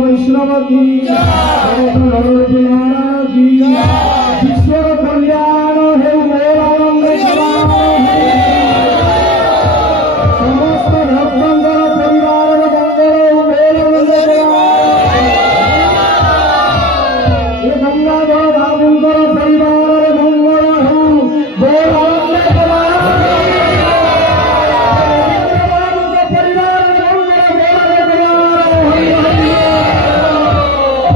वैष्णव की भगवती नारायण की ईश्वर कल्याण हे गौरानंद समस्त भक्तंकर परिवार मंगल ये गंगाधर बाबुंकर परिवार मंगल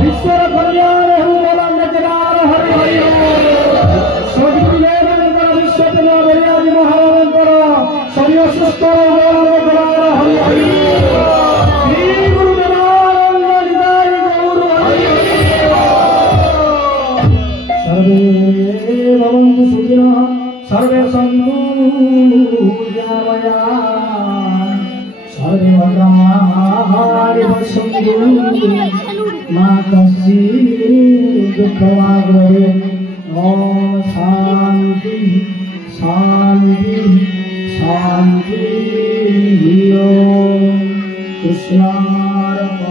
ईश्वर कल्याण हूँ बोला नजरार हरि हरि सभी विवेकानंद विश्वकर्मा बलियाजी महाराज शरीर सुस्त नजरार हरि हरि श्री गुरु देवानंद निदाय गौर हरि सर्वे भवन्तु सुखिनः सर्वे सन्तु निरामया सर्वे भद्राणि पश्यन्तु मातसी दुःखवाग्रहे ओम शांति शांति शांति ओम कृष्णार्पणमस्तु।